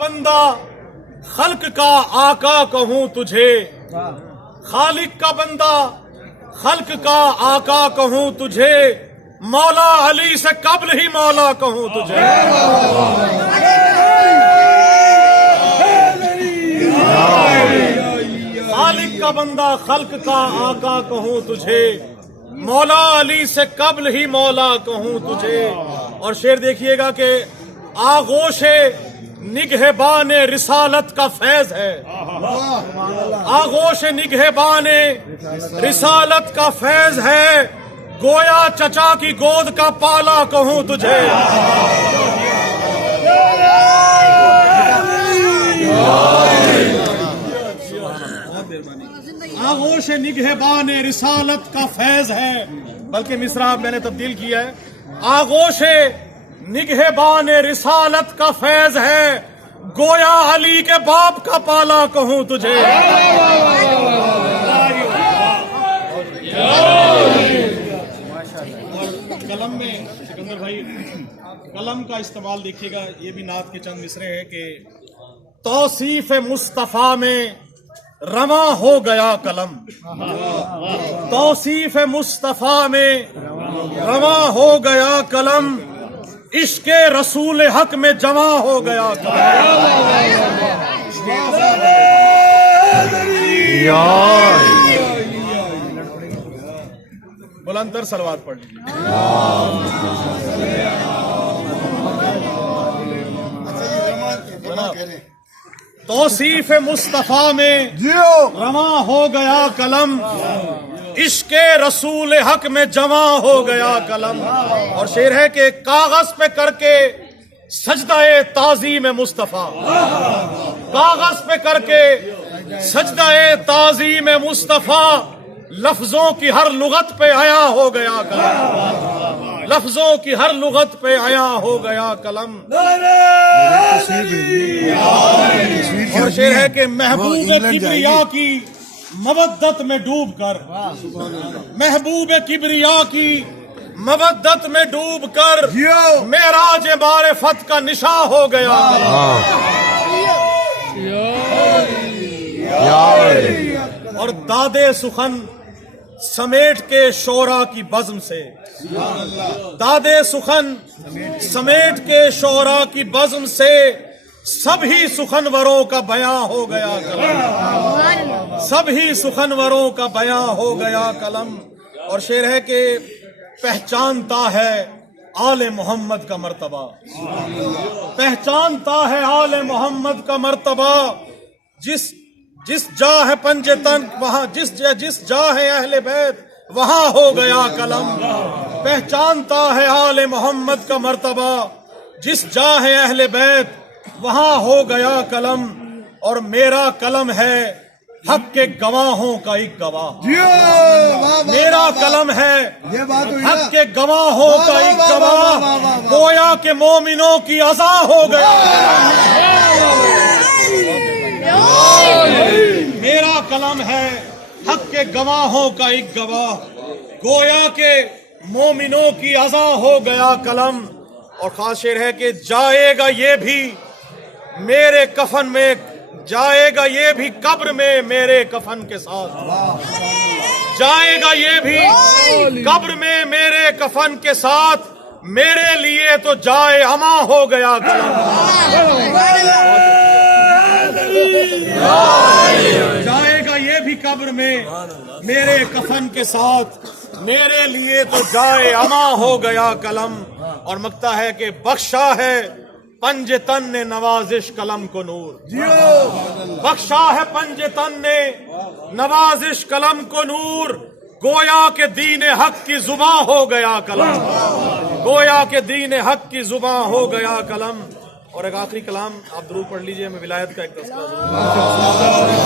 بندہ خلق کا آقا کہوں تجھے، خالق کا بندہ خلق کا آقا کہوں تجھے، مولا علی سے قبل ہی مولا کہوں تجھے۔ خالق کا بندہ خلق کا آقا کہوں تجھے، مولا علی سے قبل ہی مولا کہوں تجھے۔ اور شعر دیکھیے گا کہ آغوش نگہبان رسالت کا فیض ہے، آغوش نگہبان رسالت کا فیض ہے، گویا چچا کی گود کا پالا کہوں تجھے۔ آغوش نگہبان رسالت کا فیض ہے، بلکہ مصرع میں نے تبدیل کیا ہے، آغوش نگہبان رسالت کا فیض ہے، گویا علی کے باپ کا پالا کہوں تجھے۔ قلم میں سکندر بھائی قلم کا استعمال دیکھیے گا، یہ بھی نعت کے چند مصرے ہیں کہ توصیف مصطفیٰ میں رواں ہو گیا قلم، توصیف مصطفیٰ میں رواں ہو گیا قلم، عشق رسول حق میں جمع ہو گیا قلم۔ بلندر صلوات پڑھ لیجیے۔ توصیف مصطفیٰ میں رواں ہو گیا قلم، عشق رسول حق میں جمع ہو گیا قلم۔ اور شعر ہے کہ کاغذ پہ کر کے سجدہ تعظیم مصطفیٰ، کاغذ پہ کر کے سجدہ تعظیم مصطفیٰ، لفظوں کی ہر لغت پہ آیا ہو گیا قلم، لفظوں کی ہر لغت پہ آیا ہو گیا قلم۔ اور شعر ہے کہ محبوب کبریا کی مودت میں ڈوب کر، محبوب کبریا کی مودت میں ڈوب کر، معراج معرفت کا نشاں ہو گیا قلم۔ اور دادے سخن سمیٹ کے شعراء کی بزم سے، دادے سخن سمیٹ کے شعراء کی بزم سے، سبھی سخنوروں کا بیاں ہو گیا قلم، سبھی سخنوروں کا بیاں ہو گیا قلم۔ اور شعر ہے کہ پہچانتا ہے آل محمد کا مرتبہ، پہچانتا ہے آل محمد کا مرتبہ، جس جا ہے پنج تن وہاں، جس جا ہے اہل بیت وہاں ہو گیا قلم۔ پہچانتا ہے آل محمد کا مرتبہ، جس جا ہے اہل بیت وہاں ہو گیا قلم۔ اور میرا قلم ہے حق کے گواہوں کا ایک گواہ، میرا قلم ہے حق کے گواہوں کا ایک گواہ، گویا کہ مومنوں کی عزا ہو گیا۔ میرا قلم ہے حق کے گواہوں کا ایک گواہ، گویا کہ مومنوں کی عزا ہو گیا قلم۔ اور خاص شعر ہے کہ جائے گا یہ بھی میرے کفن میں، جائے گا یہ بھی قبر میں میرے کفن کے ساتھ، جائے گا یہ بھی قبر میں میرے کفن کے ساتھ، میرے لیے تو جائے اما ہو گیا قلم۔ جائے گا یہ بھی قبر میں میرے کفن کے ساتھ، میرے لیے تو جائے اما ہو گیا قلم۔ اور مکتا ہے کہ بخشا ہے پنج تن نے نوازش قلم کو نور، بخشا ہے پنج تن نے نوازش قلم کو نور، گویا کہ دین حق کی زباں ہو گیا قلم، گویا کہ دین حق کی زباں ہو گیا قلم۔ اور ایک آخری کلام آپ درود پڑھ لیجئے، میں ولایت کا ایک تذکرہ ضرور